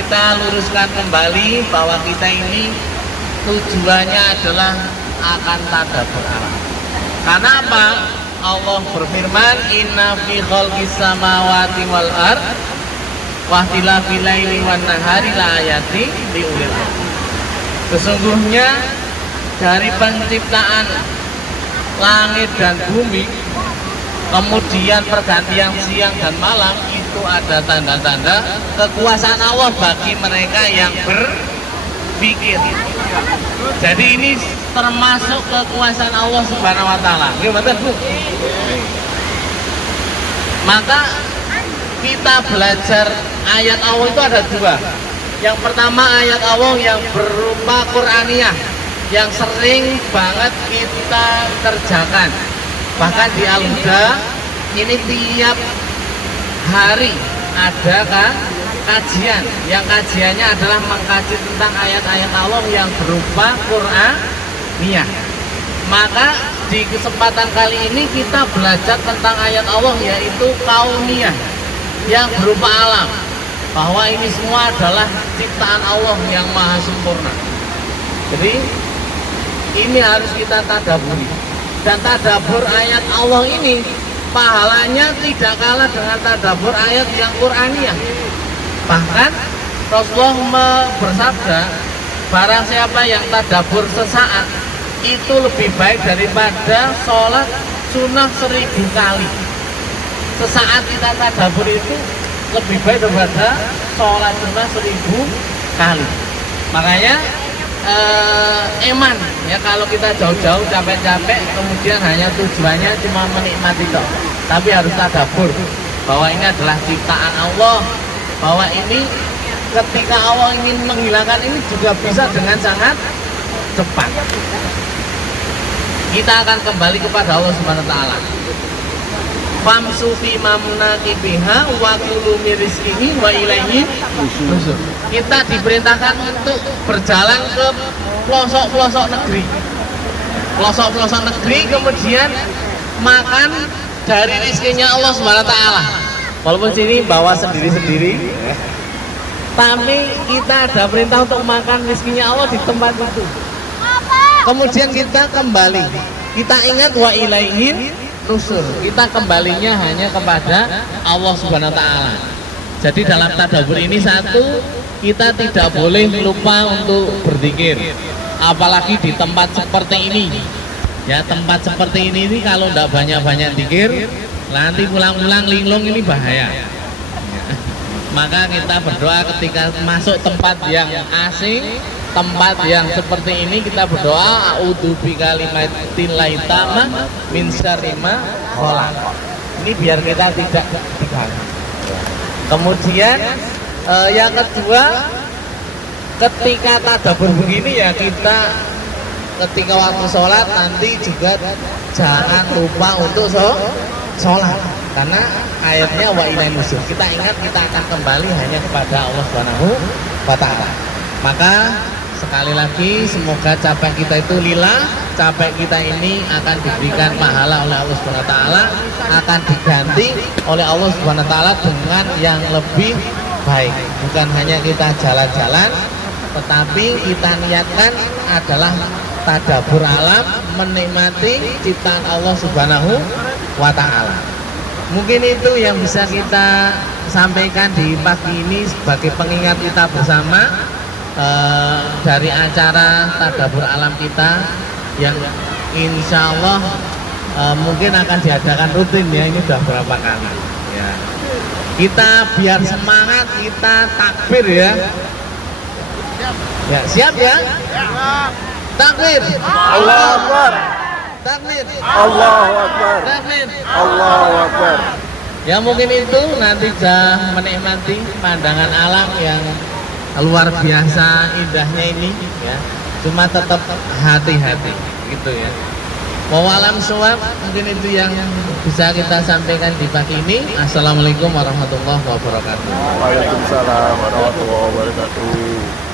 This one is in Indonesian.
kita luruskan kembali bahwa kita ini tujuannya adalah akan tadabbur alam. Karena apa? Allah berfirman, inna fi khalqis samawati wal ard wa ikhtilafil laili wan nahari la ayati liulil albab. Sesungguhnya dari penciptaan langit dan bumi, kemudian pergantian siang dan malam, itu ada tanda-tanda kekuasaan Allah bagi mereka yang berpikir. Jadi ini termasuk kekuasaan Allah Subhanahu wa taala. Gimana, Bu? Maka kita belajar ayat Allah itu ada dua. Yang pertama ayat Allah yang berupa Qur'aniyah, yang sering banget kita kerjakan. Bahkan di Al-Huda ini tiap hari ada kan kajian, yang kajiannya adalah mengkaji tentang ayat-ayat Allah yang berupa Qur'aniyah. Maka di kesempatan kali ini kita belajar tentang ayat Allah yaitu kauniyah, yang berupa alam, bahwa ini semua adalah ciptaan Allah yang maha sempurna. Jadi ini harus kita tadabburi, dan tadabbur ayat Allah ini pahalanya tidak kalah dengan tadabbur ayat yang Qur'aniyah. Bahkan Rasulullah bersabda, barang siapa yang tadabbur sesaat itu lebih baik daripada sholat sunnah 1000 kali. Sesaat kita tadabbur itu lebih baik daripada sholat sunnah 1000 kali. Makanya eman ya, kalau kita jauh-jauh capek-capek kemudian hanya tujuannya cuma menikmati toh, tapi harus tadabbur bahwa ini adalah ciptaan Allah, bahwa ini ketika Allah ingin menghilangkan ini juga bisa dengan sangat cepat. Kita akan kembali kepada Allah Subhanahu wa taala. Famsu fi mamnaqibiha wa kulu min rizqihi wa ilaihi nusyur. Kita diperintahkan untuk berjalan ke pelosok-pelosok negeri. Pelosok-pelosok negeri, kemudian makan dari rizkinya Allah Subhanahu wa taala. Walaupun sini bawa sendiri-sendiri, tapi kita ada perintah untuk makan rizkinya Allah di tempat itu. Kemudian kita kembali, kita ingat wa ilaihi nusyur, kita kembalinya hanya kepada Allah Subhanahu wa taala. Jadi dalam tadabbur ini satu, kita tidak boleh lupa untuk berzikir, apalagi di tempat seperti ini. Ya, tempat seperti ini kalau tidak banyak-banyak zikir, nanti pulang-pulang linglung ini bahaya. Maka kita berdoa ketika masuk tempat yang asing, tempat yang seperti ini, kita berdoa a'udzu bikalimatillahi tammah min syarri ma khalaq. Ini biar kita tidak diganggu. Kemudian yang kedua, ketika tadabbur begini ya, kita ketika waktu sholat nanti juga jangan lupa untuk sholat, karena ayatnya wa ilaihi nusyur. Kita ingat kita akan kembali hanya kepada Allah Subhanahu wa taala. Maka sekali lagi semoga capek kita itu lillah, capek kita ini akan diberikan pahala oleh Allah Subhanahu wa taala, akan diganti oleh Allah Subhanahu wa taala dengan yang lebih baik. Bukan hanya kita jalan-jalan, tetapi kita niatkan adalah tadabbur alam, menikmati ciptaan Allah Subhanahu wa taala. Mungkin itu yang bisa kita sampaikan di pagi ini sebagai pengingat kita bersama dari acara tadabbur alam kita yang insya Allah mungkin akan diadakan rutin ya, ini sudah berapa kali ya. Kita biar semangat, kita takbir ya. Ya, siap ya? Takbir. Allahu Akbar. Takbir. Allahu Akbar. Takbir. Allahu Akbar. Ya mungkin itu nanti sudah menikmati pandangan alam yang luar biasa indahnya ini ya. Cuma tetap hati-hati gitu ya. Wawalam suwab, mungkin itu yang bisa kita sampaikan di pagi ini. Assalamualaikum warahmatullahi wabarakatuh. Waalaikumsalam warahmatullahi wabarakatuh.